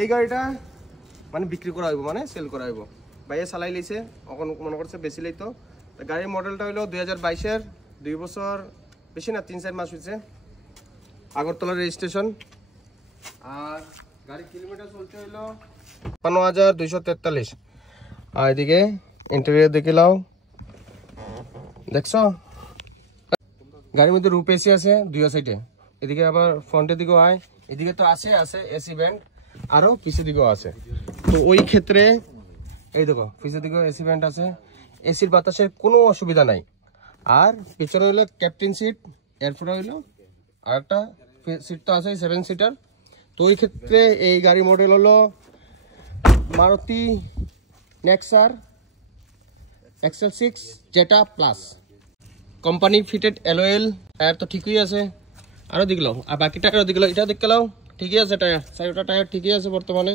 এই গাড়িটা মানে বিক্রি করা হইব মানে সেল করা হইব ভাইয়া চালাই লিছে এখন মনে করছে বেশি লইতো গাড়ির মডেলটা হইলো 2022-এর 2 বছর বেশি না 3-4 মাস হয়েছে আগরতলা রেজিস্ট্রেশন আর গাড়ির কিলোমিটার চলছে হইলো 5243 আর এদিকে ইন্টেরিয়র দেখে লাও দেখছো গাড়ির মধ্যে রূপ এসি আছে দুই সাইডে এদিকে আবার ফ্রন্টের দিকেও আয় এদিকে তো আছে এসি ব্যান্ড আরো পিছের দিকেও আছে তো ওই ক্ষেত্রে এই দেখো পিছের দিকেও এসি ব্যান্ড আছে এসির বাতাসের কোনো অসুবিধা নাই আর পিছনে হইলো ক্যাপ্টেন সিট এরপরে হইলো আর একটা সিট তো আছে 7 সিটার তো ওই ক্ষেত্রে এই গাড়ি মডেল হলো মারুতি নেক্সার XL6 Zeta plus company fitted অ্যালয়েল টায়ার তো ঠিকই আছে আরো দেখলো আর বাকি টায়ারও দেখলো এটা দেখতে লাও ঠিকই আছে টায়ার চারটা টায়ার ঠিকই আছে বর্তমানে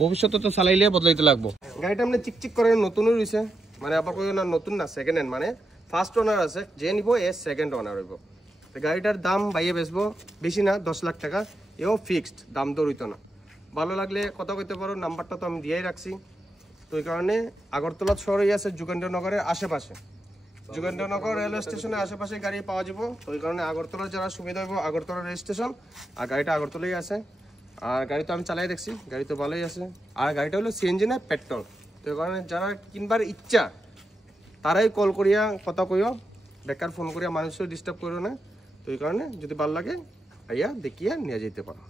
ভবিষ্যতে তো চালাইলে বদলাইতে লাগবো গাড়িটা মানে চিকচিক করে নতুনই রয়েছে মানে আবার কই না নতুন না সেকেন্ড হ্যান্ড মানে ফার্স্ট ওনার আছে যে নিব এ সেকেন্ড ওনার হইব তো গাড়িটার দাম বাইয়ে বেচবো বেশি না 10 লাখ টাকা এও ফিক্সড দাম দর হইতো না ভালো লাগলে কথা কইতে পারো নাম্বারটা তো আমি দিয়েই রাখছি তো এই কারণে আগরতলা শহরেই আছে যুগেন্দ্রনগরের আশেপাশে যুগেন্দ্রনগর রেলওয়ে স্টেশনের আশেপাশে গাড়ি পাওয়া যাবো তো ওই কারণে আগরতলার যারা সুবিধা হইব আগরতলা রেল স্টেশন আর গাড়িটা আগরতলাই আছে আর গাড়ি তো আমি চালাই দেখছি গাড়ি তো ভালোই আছে আর গাড়িটা হলো সিএনজি না পেট্রোল তো এই কারণে যারা কিনবার ইচ্ছা তারাই কল করিয়া কথা কইও বেকার ফোন করিয়া মানুষও ডিস্টার্ব করো না তো এই কারণে যদি ভালো লাগে আইয়া দেখিয়া নিয়ে যেতে পারো